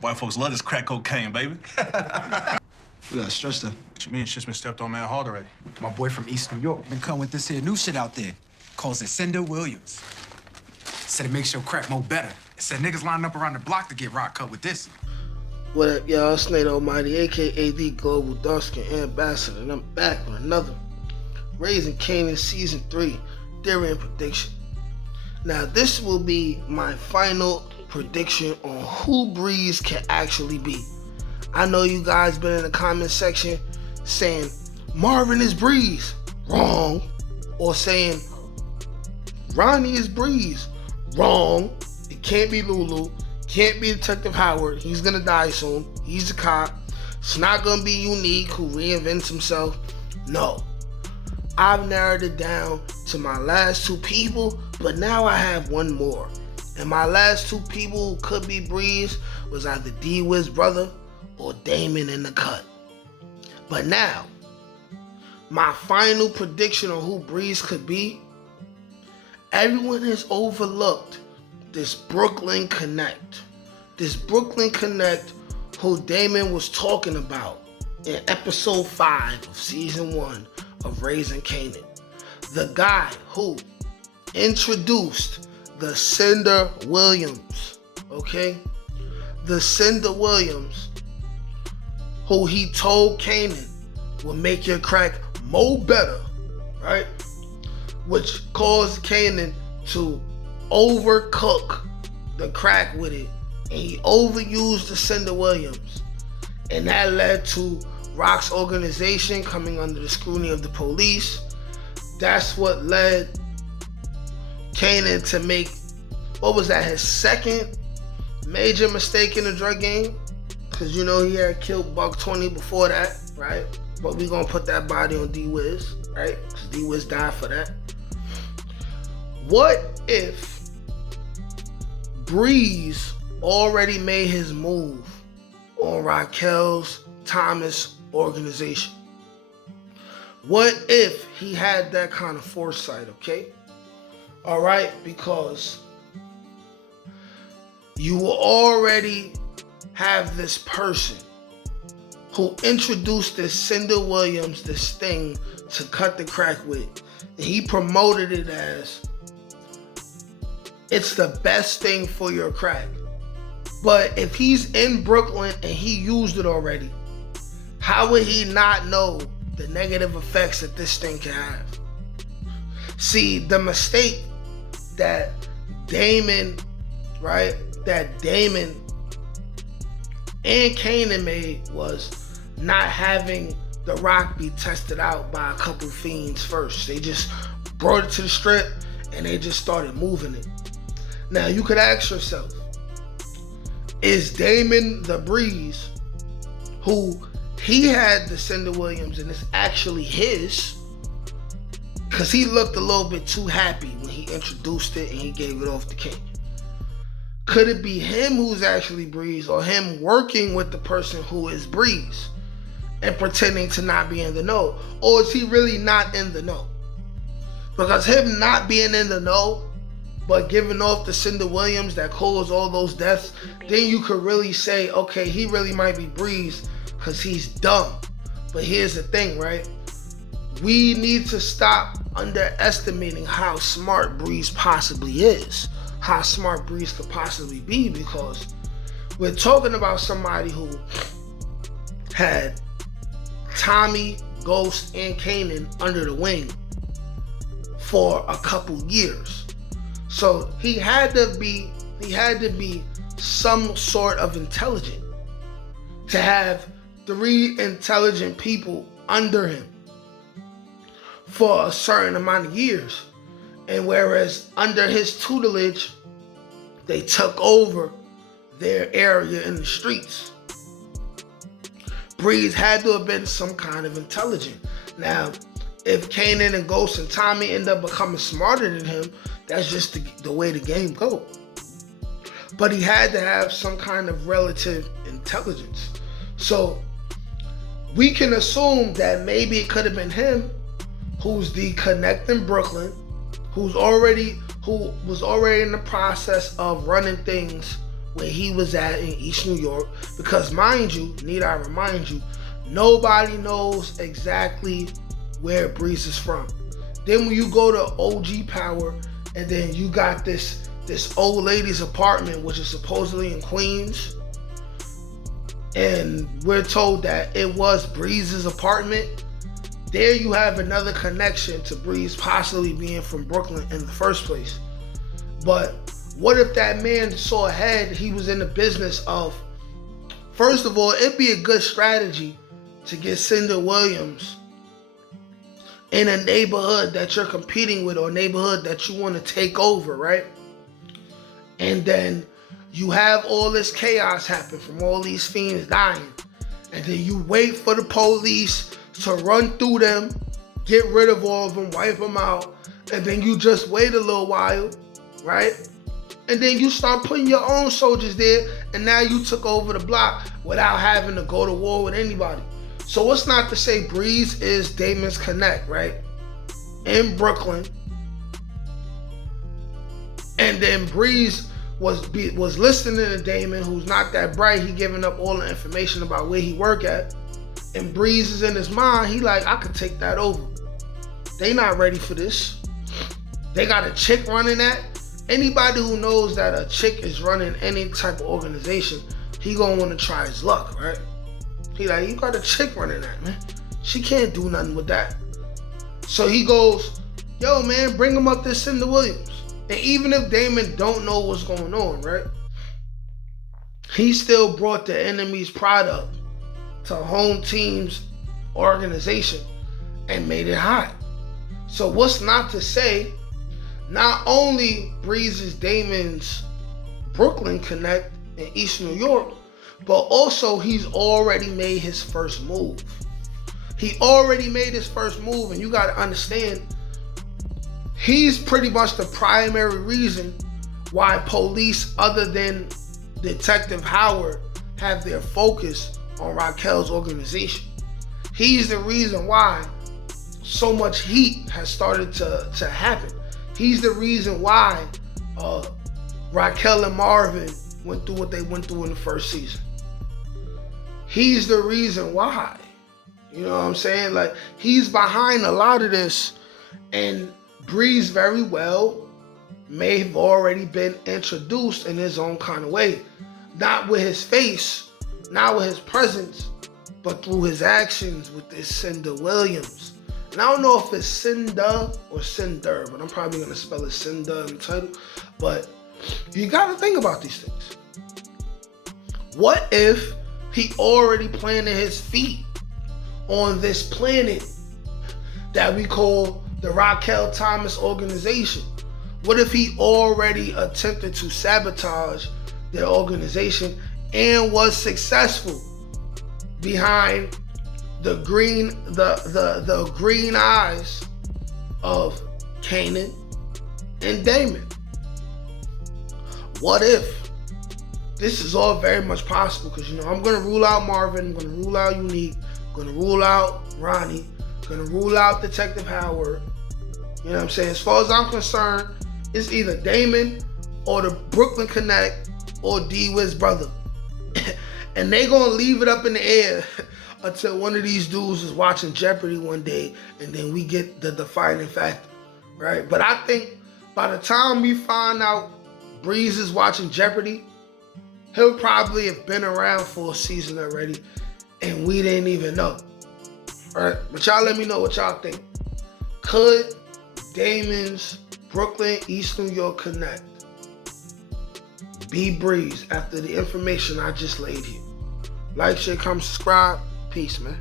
White folks love this crack cocaine, baby. We got stressed up. What you mean? Shit's been stepped on mad hard already. My boy from East New York been coming with this here new shit out there. Calls it Cinder Williams. Said it makes your crack more better. It said niggas lining up around the block to get rock cut with this. What up, y'all? It's Nate Almighty, aka the Global Dark-Skin Ambassador, and I'm back with another Raising Kanan Season 3 Theory and Prediction. Now, this will be my final prediction on who Breeze can actually be. I know you guys been in the comment section saying Marvin is Breeze, wrong, or saying Ronnie is Breeze, wrong. It can't be Lulu, can't be Detective Howard. He's gonna die soon. He's a cop. It's not gonna be Unique who reinvents himself. No, I've narrowed it down to my last two people, but now I have one more. And my last two people who could be Breeze was either D-Wiz brother or Damon in the cut. But now, my final prediction on who Breeze could be, everyone has overlooked this Brooklyn Connect. This Brooklyn Connect who Damon was talking about in episode 5 of season 1 of Raising Kanan. The guy who introduced the Cinder Williams, okay? The Cinder Williams who he told Kanan will make your crack more better, right? Which caused Kanan to overcook the crack with it, and he overused the Cinder Williams, and that led to Rock's organization coming under the scrutiny of the police. That's what led Kanan to make, what was that, his second major mistake in the drug game? Because you know he had killed Buck 20 before that, right? But we gonna put that body on D-Wiz, right? Because D-Wiz died for that. What if Breeze already made his move on Raquel's Thomas organization? What if he had that kind of foresight, okay? All right, because you will already have this person who introduced this Cinder Williams, this thing to cut the crack with. And he promoted it as it's the best thing for your crack. But if he's in Brooklyn and he used it already, how would he not know the negative effects that this thing can have? See, the mistake that Damon, right, that Damon and Kanan made was not having the rock be tested out by a couple fiends first. They just brought it to the strip and they just started moving it. Now you could ask yourself, is Damon the Breeze who he had the Cinder Williams and it's actually his? Because he looked a little bit too happy when he introduced it and he gave it off to King. Could it be him who's actually Breeze, or him working with the person who is Breeze and pretending to not be in the know? Or is he really not in the know? Because him not being in the know, but giving off the Cinder Williams that caused all those deaths, then you could really say, okay, he really might be Breeze because he's dumb. But here's the thing, right? We need to stop underestimating how smart Breeze possibly is, how smart Breeze could possibly be, because we're talking about somebody who had Tommy, Ghost, and Kanan under the wing for a couple years. So he had to be some sort of intelligent to have 3 intelligent people under him for a certain amount of years. And whereas under his tutelage, they took over their area in the streets, Breeze had to have been some kind of intelligent. Now, if Kanan and Ghost and Tommy end up becoming smarter than him, that's just the way the game goes. But he had to have some kind of relative intelligence. So we can assume that maybe it could have been him who's the connect in Brooklyn, who was already in the process of running things where he was at in East New York, because mind you, need I remind you, nobody knows exactly where Breeze is from. Then when you go to OG Power, and then you got this old lady's apartment, which is supposedly in Queens, and we're told that it was Breeze's apartment. There you have another connection to Breeze possibly being from Brooklyn in the first place. But what if that man saw ahead, he was in the business of, first of all, it'd be a good strategy to get Cinder Williams in a neighborhood that you're competing with, or a neighborhood that you want to take over, right? And then you have all this chaos happen from all these fiends dying. And then you wait for the police to run through them, get rid of all of them, wipe them out. And then you just wait a little while, right? And then you start putting your own soldiers there, and now you took over the block without having to go to war with anybody. So what's not to say Breeze is Damon's connect, right? In Brooklyn. And then Breeze was listening to Damon, who's not that bright. He giving up all the information about where he work at. And Breeze is in his mind, he like, I could take that over. They not ready for this. They got a chick running that. Anybody who knows that a chick is running any type of organization, he gonna want to try his luck, right? He like, you got a chick running that, man. She can't do nothing with that. So he goes, yo, man, bring him up to Cinder Williams. And even if Damon don't know what's going on, right? He still brought the enemy's product to home team's organization and made it hot. So what's not to say, not only Breeze is Damon's Brooklyn connect in East New York, but also he's already made his first move. He already made his first move, and you gotta understand, he's pretty much the primary reason why police other than Detective Howard have their focus on Raquel's organization. He's the reason why so much heat has started to happen. He's the reason why Raquel and Marvin went through what they went through in the first season. He's the reason why. You know what I'm saying? Like, he's behind a lot of this, and Breeze very well may have already been introduced in his own kind of way. Not with his face, not with his presence, but through his actions with this Cinder Williams. And I don't know if it's Cinder or Cinder, but I'm probably going to spell it Cinder in the title. But you got to think about these things. What if he already planted his feet on this planet that we call the Raquel Thomas organization? What if he already attempted to sabotage their organization and was successful behind the green eyes of Kanan and Damon? What if? This is all very much possible, because, you know, I'm going to rule out Marvin, I'm going to rule out Unique, I'm going to rule out Ronnie, I'm going to rule out Detective Howard. You know what I'm saying? As far as I'm concerned, it's either Damon or the Brooklyn Connect or D-Wiz brother. And they going to leave it up in the air until one of these dudes is watching Jeopardy one day, and then we get the defining factor, right? But I think by the time we find out Breeze is watching Jeopardy, he'll probably have been around for a season already, and we didn't even know. All right, but y'all let me know what y'all think. Could Damon's Brooklyn East New York connect be Breeze after the information I just laid here? Like, share, comment, subscribe. Peace, man.